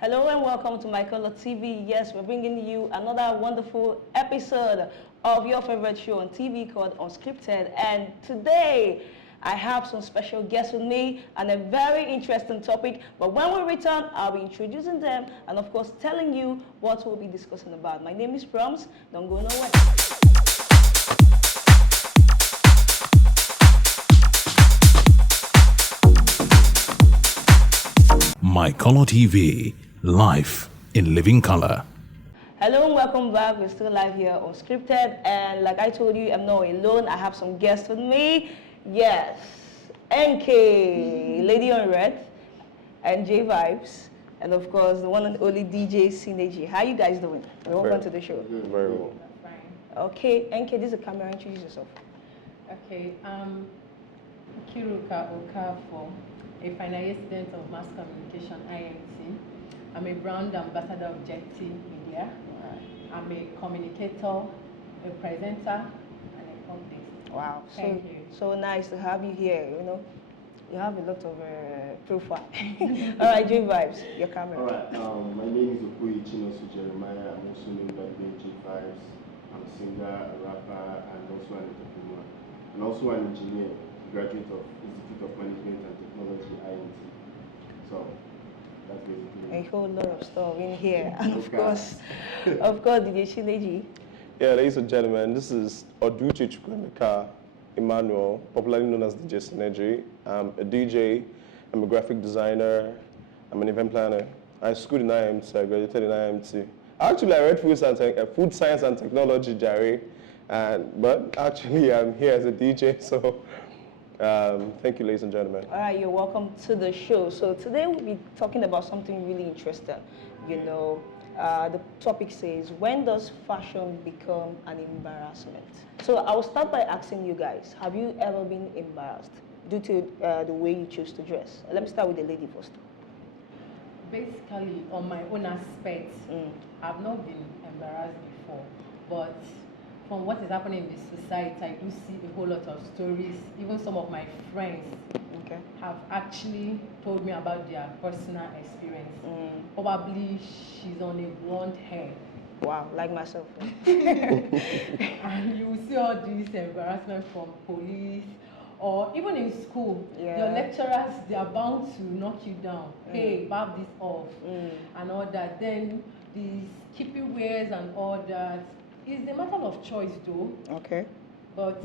Hello and welcome to MyColorTV. Yes, we're bringing you another wonderful episode of your favorite show on TV called Unscripted. And today, I have some special guests with me and a very interesting topic. But when we return, I'll be introducing them and of course telling you what we'll be discussing about. My name is Promz. Don't go nowhere. MyColorTV, life in living color. Hello and welcome back. We're still live here on Scripted, and like I told you, I'm not alone. I have some guests with me. Yes, NK, Lady on Red, and J Vibes, and of course the one and only DJ Synergy. How you guys doing? Welcome to the show. Very well. Fine. Okay, NK, this is a camera. Introduce yourself. Okay, Kiruka Okafor, a final year student of Mass Communication IMT. I'm a brand ambassador of Jetty Media. I'm a communicator, a presenter, and a publicist. Wow, Thank you. So nice to have you here. You know, you have a lot of profile. All right, J Vibes, your camera. All right. My name is Okoye Chinosu Jeremiah. I'm also known by VJPromz. I'm a singer, a rapper, and also an entrepreneur, and also an engineer, graduate of Institute of Management and Technology (IMT). So that's basically A whole lot of stuff in here, and of course, DJ Synergy. Yeah, ladies and gentlemen, this is Oduchi Chukwemeka Emmanuel, popularly known as DJ Synergy. I'm a DJ, I'm a graphic designer, I'm an event planner. I schooled in IMT, I graduated in IMT. Actually, I read food science and technology, Jerry, but actually I'm here as a DJ, so thank you, ladies and gentlemen. All right, you're welcome to the show. So today we'll be talking about something really interesting. You know, the topic says, when does fashion become an embarrassment? So I will start by asking you guys, have you ever been embarrassed due to the way you choose to dress? Let me start with the lady first. Basically, on my own aspect, I've not been embarrassed before, but from what is happening in the society, I do see a whole lot of stories. Even some of my friends have actually told me about their personal experience. Probably she's on a blonde hair. Wow, like myself. And you will see all this embarrassment from police, or even in school, your lecturers, they are bound to knock you down. Hey, barb this off, and all that. Then these skippy wears and all that. It's a matter of choice, though. Okay. But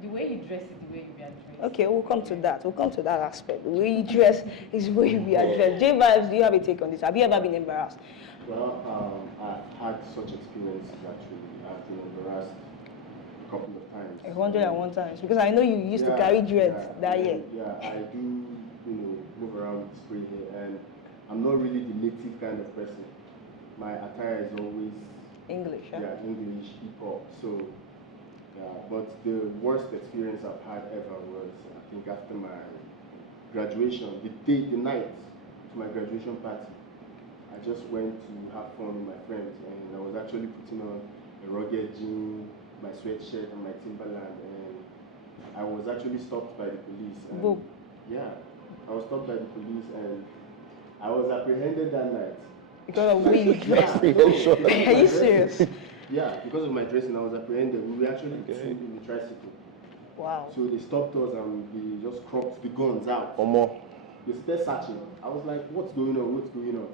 the way you dress is the way you are dressed. Okay, we'll come to that. We'll come to that aspect. The way you dress is the way you are dressed. J Vibes, do you have a take on this? Have you ever been embarrassed? Well, I've had such experiences actually. I've been embarrassed a couple of times. 101 times, because I know you used to carry dreads that year. Yeah, I do, move around with spray hair, and I'm not really the native kind of person. My attire is always English, huh? Yeah, English, hip hop. So, yeah, but the worst experience I've had ever was, I think, after my graduation, the night to my graduation party. I just went to have fun with my friends, and I was actually putting on a rugged jean, my sweatshirt, and my Timberland, and I was actually stopped by the police. And Boom. yeah, I was stopped by the police, and I was apprehended that night. Because of the way you dress. Are you serious? Yeah, because of my dressing, I was apprehended. We were actually two in the tricycle. Wow. So they stopped us and they just cropped the guns out. Or more. They started searching. I was like, what's going on? What's going on?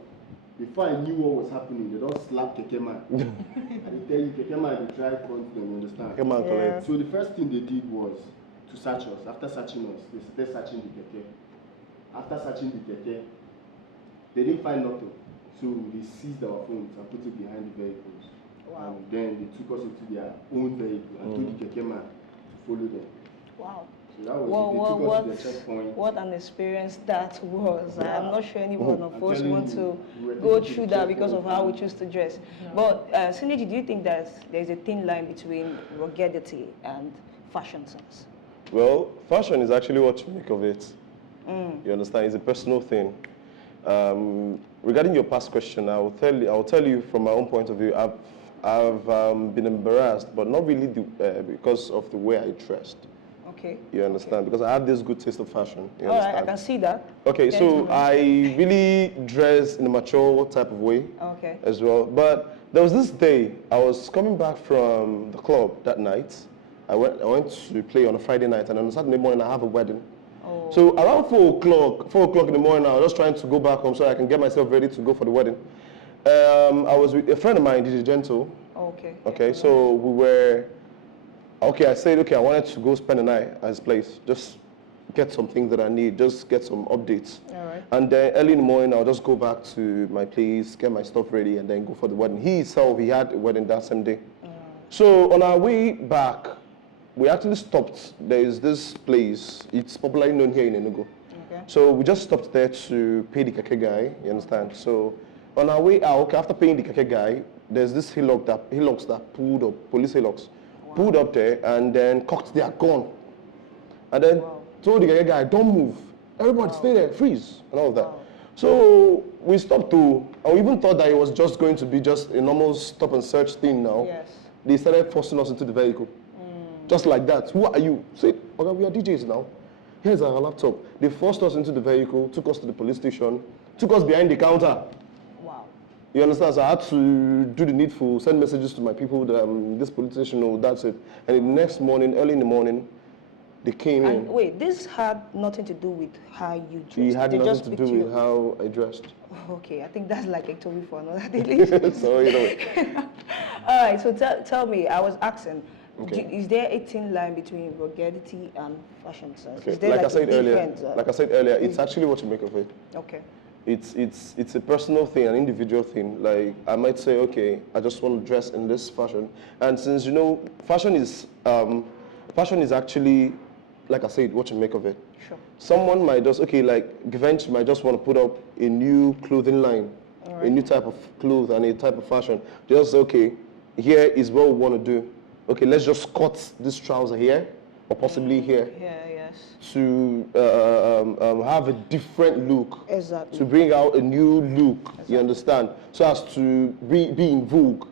Before I knew what was happening, they just slapped Keke Man. And they tell you, Keke Man, they try front them, you understand? Keke Man collect. So the first thing they did was to search us. After searching us, they started searching the Keke. After searching the Keke, they didn't find nothing. So they seized our phones and put it behind the vehicles. Wow. And then they took us into their own vehicle and told the Keke Man to follow them. Wow. So that was they took us to the checkpoint. What an experience that was. Yeah. I'm not sure anyone of us telling want you, to we were go taken to through the that because of checkpoint. how we choose to dress. But Synergy, do you think that there's a thin line between ruggedity and fashion sense? Well, fashion is actually what you make of it. You understand? It's a personal thing. Regarding your past question, I will tell you from my own point of view. I've been embarrassed, but not really because of the way I dressed. Okay. You understand? Because I have this good taste of fashion. You All right, understand? I can see that. Okay, so Gentleman. I really dress in a mature type of way Okay. as well. But there was this day, I was coming back from the club that night. I went to play on a Friday night, and on a Saturday morning I have a wedding. Oh. So around 4 o'clock in the morning, I was just trying to go back home so I can get myself ready to go for the wedding. I was with a friend of mine, DJ Gentle. Okay. Okay, so we were, okay, I said, okay, I wanted to go spend the night at his place, just get some things that I need, just get some updates. All right. And then early in the morning, I'll just go back to my place, get my stuff ready, and then go for the wedding. He himself, he had a wedding that same day. So on our way back, we actually stopped. There is this place, it's popularly known here in Enugu. Okay. So we just stopped there to pay the keke guy, you understand? So on our way out, after paying the keke guy, there's this hillocks that pulled up, police hillocks, pulled up there and then cocked their gun. And then told the keke guy, don't move. Everybody stay there, freeze, and all of that. So we stopped and we even thought that it was just going to be just a normal stop and search thing now. Yes. They started forcing us into the vehicle. Just like that. Who are you? Say, okay, we are DJs now. Here's our laptop. They forced us into the vehicle, took us to the police station, took us behind the counter. Wow. You understand? So I had to do the needful, send messages to my people that this police station, no, that's it. And the next morning, early in the morning, they came in. And wait, this had nothing to do with how you dressed. It had They nothing just to picked do you. with how I dressed. Okay, I think that's like a story for another day. So, you know. All right, so tell me, I was asking, Okay. is there a thin line between ruggedity and fashion sense? Okay. Is there Like I a said earlier, difference, it's actually what you make of it. Okay. It's a personal thing, an individual thing. Like I might say, okay, I just want to dress in this fashion, and since you know, fashion is actually, like I said, what you make of it. Sure. Someone might just like Givenchy might just want to put up a new clothing line, a new type of clothes and a type of fashion. Just okay, here is what we want to do. Okay, let's just cut this trouser here, or possibly here, Yeah, yes. to have a different look. Exactly. To bring out a new look, you understand? So as to be in vogue,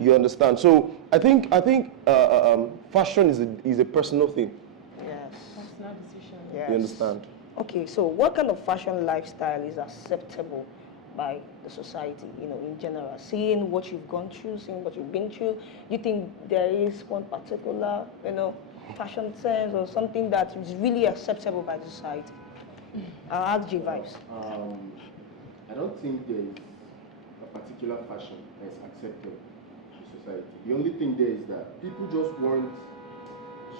you understand? So I think fashion is a personal thing. Yes. Personal decision. Yes. You understand? Okay, so what kind of fashion lifestyle is acceptable by the society, you know, in general? Seeing what you've gone through, seeing what you've been through, you think there is one particular, you know, fashion sense or something that is really acceptable by society? I'll ask you vibes. I don't think there is a particular fashion that is acceptable in society. The only thing there is that people just want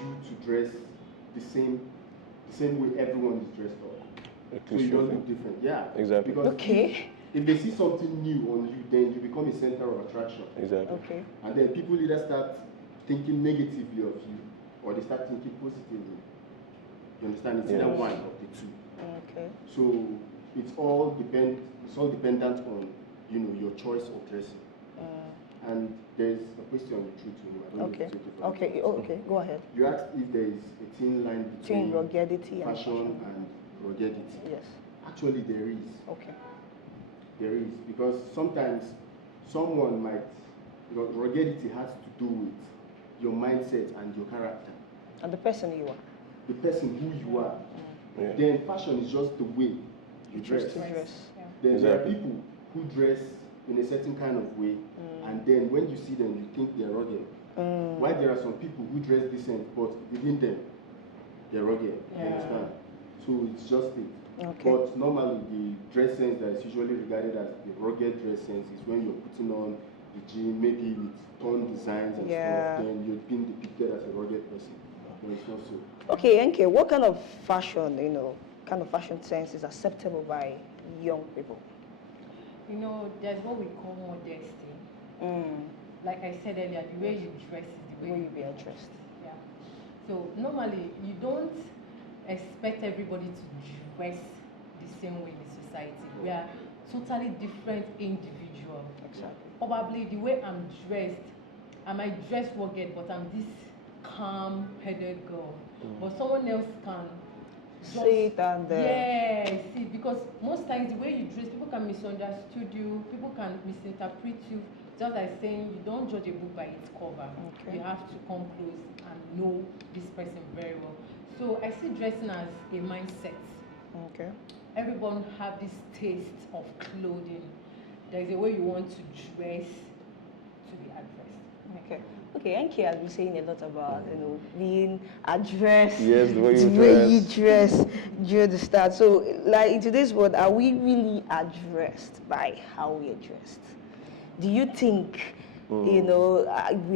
you to dress the same way everyone is dressed up. So you don't look different. Yeah. Exactly. Because Okay. if they see something new on you, then you become a center of attraction. Exactly. Okay. And then people either start thinking negatively of you or they start thinking positively. You understand? It's either one of the two. Okay. So it's all dependent on, you know, your choice of dressing. And there's a question you threw to me. I don't know Okay. if it's okay. Okay. Okay. Go ahead. You asked if there is a thin line Between between ruggedity and fashion and ruggedity. Yes. Actually, there is. Okay. There is, because sometimes someone might, because ruggedity has to do with your mindset and your character, And the person you are. the person who you are. Yeah. Then fashion is just the way you dress. To dress. Then Exactly. there are people who dress in a certain kind of way, and then when you see them, you think they're rugged. While there are some people who dress decent, but within them, they're rugged. You understand? So it's just it. Okay. But normally, the dress sense that is usually regarded as the rugged dress sense is when you're putting on the jean, maybe with torn designs and Yeah. stuff, then you're being depicted as a rugged person. No, it's not so. Okay, NK, what kind of fashion, you know, kind of fashion sense is acceptable by young people? You know, there's what we call modesty. Like I said earlier, the way you dress is the Will way you be addressed? Yeah. So normally, you don't expect everybody to dress the same way in the society. We are totally different individuals. Exactly. Probably the way I'm dressed, I might dress rugged, but I'm this calm-headed girl. But someone else can just, Sit and yeah, see, because most times the way you dress, people can misunderstood you, people can misinterpret you. Just like saying you don't judge a book by its cover. Okay. You have to come close and know this person very well. So I see dressing as a mindset. Okay. Everyone have this taste of clothing. There's a way you want to dress to be addressed. Okay. Okay, Enki has been saying a lot about, being addressed, Yes, the way you you dress. dress during the start. So, like in today's world, are we really addressed by how we are dressed? Do you think, we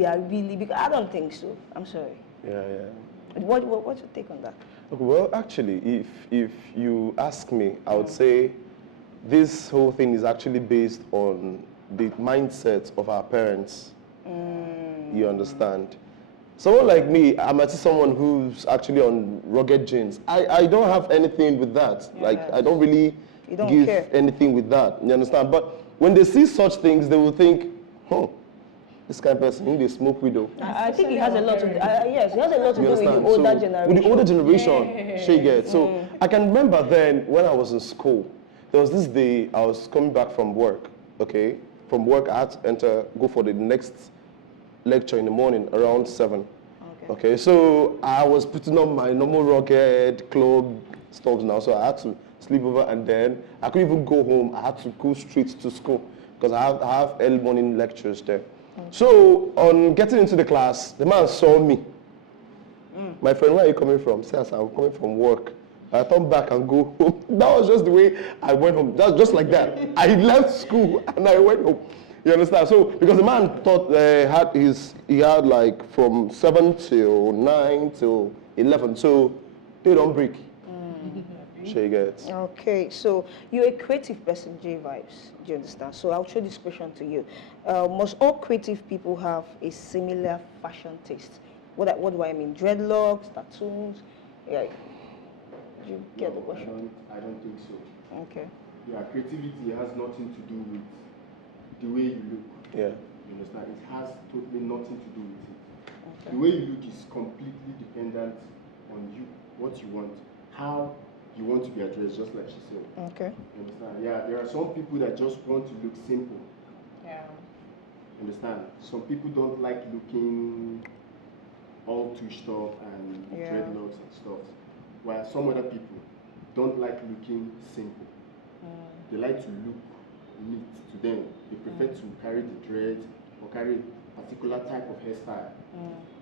are really? Because I don't think so. I'm sorry. Yeah. What's your take on that? Okay, well, actually, if you ask me, I would say this whole thing is actually based on the mindset of our parents. You understand? Someone like me, I might see someone who's actually on rugged jeans. I don't have anything with that. Yeah. Like, I don't really You don't give care. anything with that. You understand? But when they see such things, they will think, this kind of person, they smoke widow. I think it has a lot to do. Yes, it has a lot to do You with the understand? older So, generation. with the older generation, she gets. So I can remember then when I was in school, there was this day I was coming back from work, okay? From work, I had to go for the next lecture in the morning around 7. Okay, so I was putting on my normal rugged clothes stuff now, so I had to sleep over, and then I couldn't even go home. I had to go straight to school because I have early morning lectures there. So on getting into the class, the man saw me. My friend, where are you coming from? Says, I'm coming from work. I turned back and go home. That was just the way I went home. Just like that. I left school and I went home. You understand? So because the man thought he had like from 7 till 9 till 11. So they don't break. She gets. Okay, so you're a creative person, J Vibes. Do you understand? So I'll show this question to you. Must all creative people have a similar fashion taste? What do I mean? Dreadlocks, tattoos? Yeah. Do you get the question? I don't think so. Okay. Yeah, creativity has nothing to do with the way you look. Yeah. You understand? It has totally nothing to do with it. Okay. The way you look is completely dependent on you, what you want, how you want to be addressed, just like she said. Okay. You understand? Yeah, there are some people that just want to look simple. Yeah. You understand? Some people don't like looking all touched up and dreadlocks and stuff. While some other people don't like looking simple. They like to look neat to them. They prefer to carry the dreads or carry a particular type of hairstyle.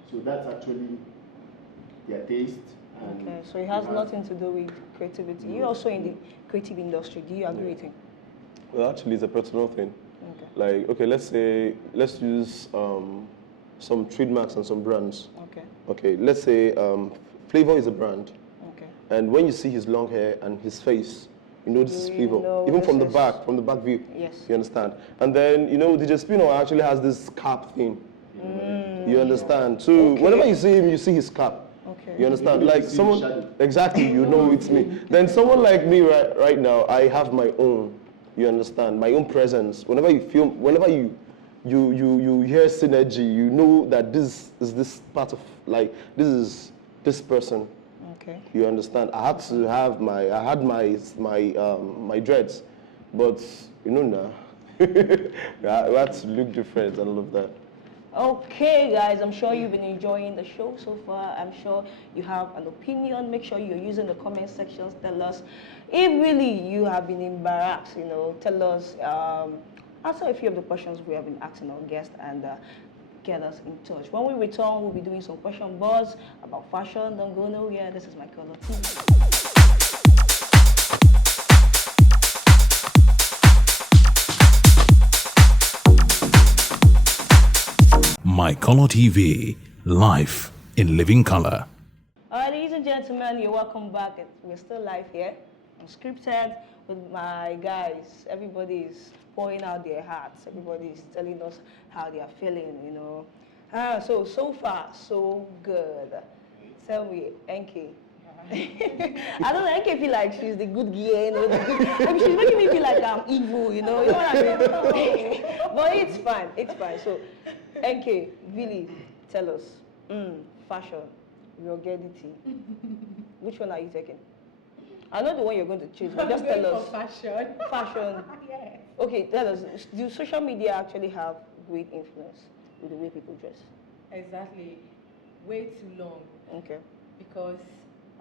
So that's actually their taste. And Okay, so it has nothing to do with creativity. You're also in the creative industry. Do you agree with him? Well, actually, it's a personal thing. Okay. Like, okay, let's use some trademarks and some brands. Okay. Okay, let's say Flavor is a brand. Okay. And when you see his long hair and his face, you know this is Flavor. know Even this from the is- back view. Yes. You understand? And then, DJ Spino actually has this cap thing. You understand? So Okay. whenever you see him, you see his cap. Okay. You understand? You Like see the someone, shadow. exactly, you know it's me. Then someone like me right now, I have my own, you understand, my own presence. Whenever you hear synergy, you know that this is this part of, like, this is this person. Okay. You understand? I had my dreads, but now, I had to look different and all of that. Okay, guys, I'm sure you've been enjoying the show so far. I'm sure you have an opinion. Make sure you're using the comment sections. Tell us if really you have been embarrassed. Tell us. Answer a few of the questions we have been asking our guests and get us in touch. When we return, we'll be doing some question buzz about fashion. Don't go nowhere. This is MyColorTV. MyColorTV, life in living color. All right, ladies and gentlemen, you're welcome back. We're still live here, unscripted, with my guys. Everybody is pouring out their hearts. Everybody is telling us how they are feeling, So far, so good. Tell me, Enki. I don't know, Enki feel like she's the good girl, maybe she's making me feel like I'm evil, you know what I mean? But it's fine. So, Enki, really, tell us, fashion, ruggedity. Which one are you taking? I know the one you're going to choose, but just tell us. Fashion. Fashion. Yes. Okay, tell us, do social media actually have great influence with the way people dress? Exactly. Way too long. Okay. Because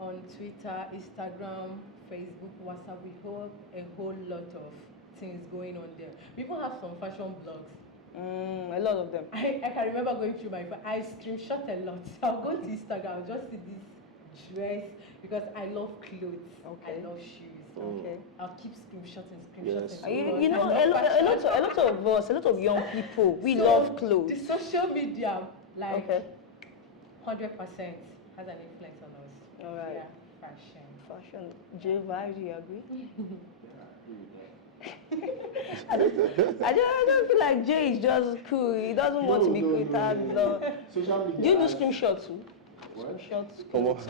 on Twitter, Instagram, Facebook, WhatsApp. We have a whole lot of things going on there. We even have some fashion blogs. A lot of them. I can remember going through my phone. I screenshot a lot. So I'll go to Instagram, I'll just see this dress because I love clothes. Okay. I love shoes. Okay. I'll keep screenshotting. Yes. You know, a lot of us, a lot of young people, we love clothes. The social media, like, Okay. 100% has an influence on us. All right. Yeah, fashion. Fashion. J Vibe, do you agree? Yeah, I I agree with that. don't feel like Jay is just cool. He doesn't want to be cool. Social media. Do you do screenshots too? What? Screenshots, Come on. clothes,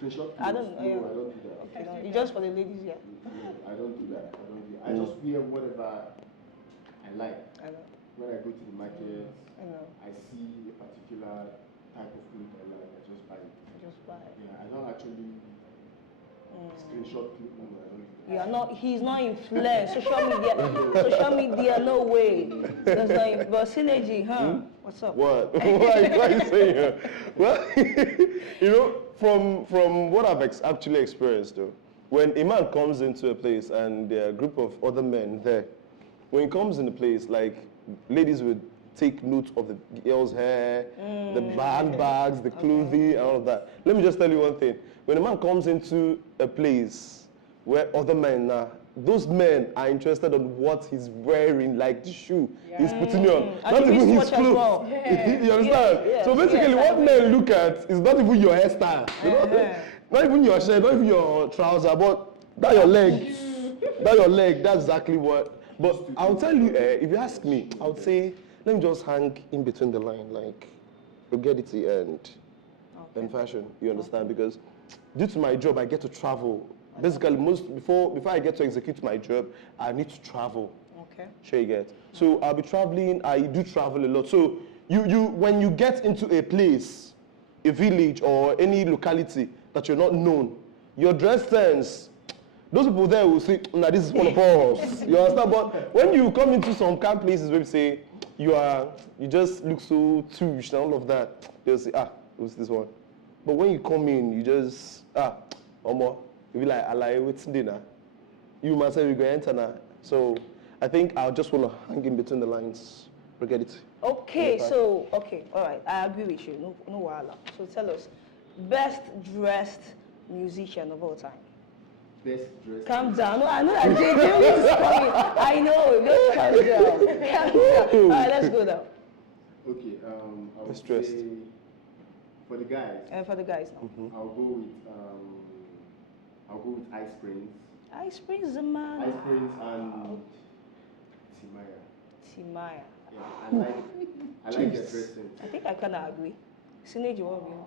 Screenshot? I don't know, No, yeah. I don't do that. okay, no, it's just for the ladies, yeah. No, I don't do that. I just wear whatever I like. I know, When I go to the market, I know. I see a particular type of clothes I like, I just buy it. I just buy it. Yeah, I don't actually screenshot clothes. No, I don't do that. You are not. He's not influenced. Social media, no way. That's not. But synergy, huh? What's up? What? Why are you saying here? Well, you know, from what I've actually experienced though, when a man comes into a place and there are a group of other men there, when he comes in the place, like ladies would take note of the girl's hair, the handbags, the clothing, and all of that. Let me just tell you one thing. When a man comes into a place where other men are, those men are interested in what he's wearing, like the shoe he's putting on, And not the even his wristwatch as clothes. well. You understand? Yes, So basically, yes, I what men look at is not even your hairstyle, you know? Not even your shirt, not even your trouser, but that your leg. That your leg. That's exactly what. But I'll tell you, if you ask me, I would say let me just hang in between the line, like vulgarity and fashion. You understand? Because due to my job, I get to travel. Basically, before I get to execute my job, I need to travel. Okay. Sure you get. So I'll be traveling. I do travel a lot. So you when you get into a place, a village or any locality that you're not known, your dress sense, those people there will say, "Nah, this is one of us." You understand? But when you come into some kind of places where you say you just look so touche and all of that, they'll say, who's this one? But when you come in, you just Omo. You be like, I like what's dinner. You myself, you go enter now. So I think I'll just want to hang in between the lines. Forget it. Okay, so all right. I agree with you. No wahala. So tell us, best dressed musician of all time. Best dressed. Calm down. No, I know that Jay is coming. I know. Just calm down. Calm down. All right, let's go now. Okay, I would Best dressed. say for the guys, For the guys now. I'll go with Ice Prince. Ice Prince, the man. Ice Prince and Timaya. Timaya. Yeah, I like their dressing. I think I kind of agree. Synergy, what will you?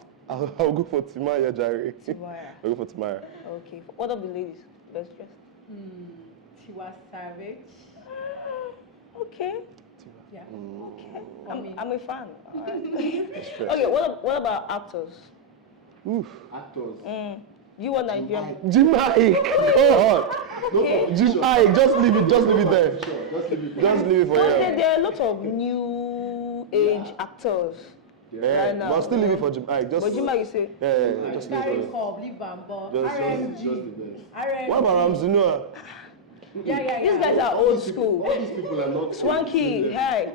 I'll go for Timaya, Jare. Timaya. I'll go for Timaya. Okay. What of the ladies? Best dressed? Tiwa Savage. Okay. Yeah. Okay. I'm a fan. All right. Stress. Okay. What about actors? Oof. Actors. You want Nigerian? Jim Ike, come on. Okay. Jim Ike, just leave it there. Sure, just leave it. Just leave it for Because you. there are a lot of new age actors. Right now. But I'll still leave it for Jim Ike. Just, But Jima, you say? yeah, just leave Carry it. Cobb, Leave Bambo, Just Just RMG. the best. RMG. What about Ramsey Noah? Yeah. These guys are old school. All these people are not Swanky, hey,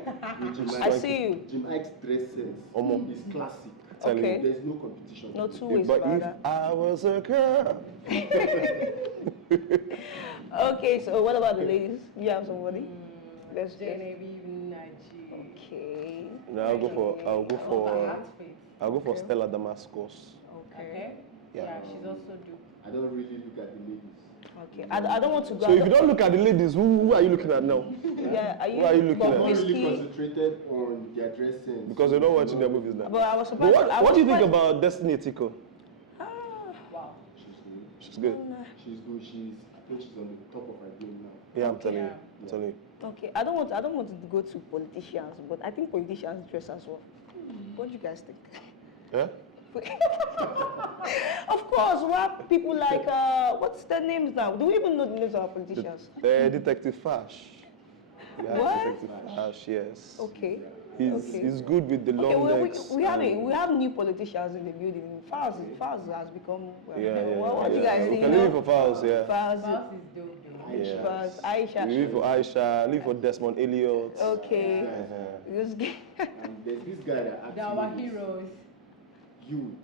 Jim I see you. Jim Ike's dress sense Omo. is classic. Tell Okay. There's no competition. No two ways But about if that. I was a girl. Okay, so what about the ladies? You have somebody? Let's just. Genevieve Naji. Okay. No, I'll go for Okay. Stella Damascus. Okay. Yeah. Yeah, she's also dope. I don't really look at the ladies. Okay. I don't want to go. So if you don't look at the ladies, who are you looking at now? Yeah, Who are you looking I'm at? not really Whiskey. concentrated on their dress sense. Because you're not watching their movies now. But I was But surprised. what do you think about Destiny Etiko? Wow. She's good. She's good. She's good. I think she's on the top of her game now. Yeah, I'm telling you. Yeah. I'm telling you. Okay, I don't want to go to politicians, but I think politicians dress as well. What do you guys think? Yeah? Of course, we have people like what's their names now? Do we even know the names of our politicians? The Detective Fash. Yeah, What? Detective Flash, yes. Okay. He's good with the Okay, long necks. we have new politicians in the building. Faz has become. What do you guys We think? can leave it for Fowls, yeah. Faz, Boss is dope though. Yeah. Faz, Aisha. We leave for Aisha, leave for Desmond Elliott. Okay. Just g- And there's this guy that They're our actually is heroes. you.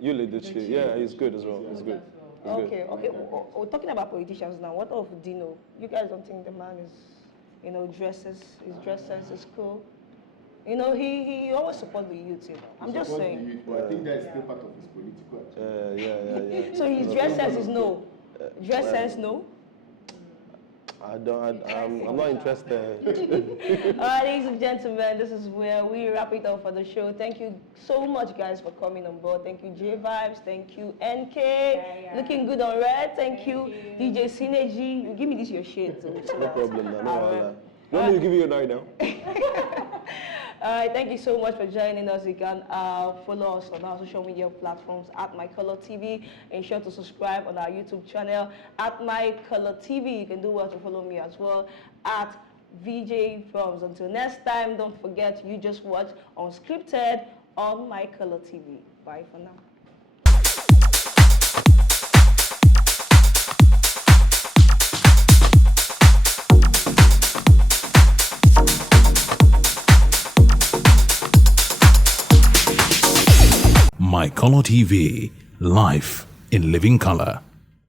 You lead the shit. Yeah, he's good as well. He's Good good. as well. He's good. Okay. We're talking about politicians now. What of Dino? You guys don't think the man is, his dress sense is cool? He always supports the youth. I'm just Supports the saying. youth, but I think that is still part of his political agenda. Yeah. So his dress sense is no. Dress sense no. I'm not interested. All right, ladies and gentlemen, this is where we wrap it up for the show. Thank you so much, guys, for coming on board. Thank you, J Vibes. Thank you, NK. Looking good on red. Thank you, DJ Synergy. You give me this your shade too. No problem, man. No All wahala. right. You want me to give you a night now? All right, thank you so much for joining us. You can follow us on our social media platforms at MyColorTV. Ensure to subscribe on our YouTube channel at MyColorTV. You can do well to follow me as well at VJPromz. Until next time, don't forget you just watch Unscripted on MyColorTV. Bye for now. MyColorTV, life in living color.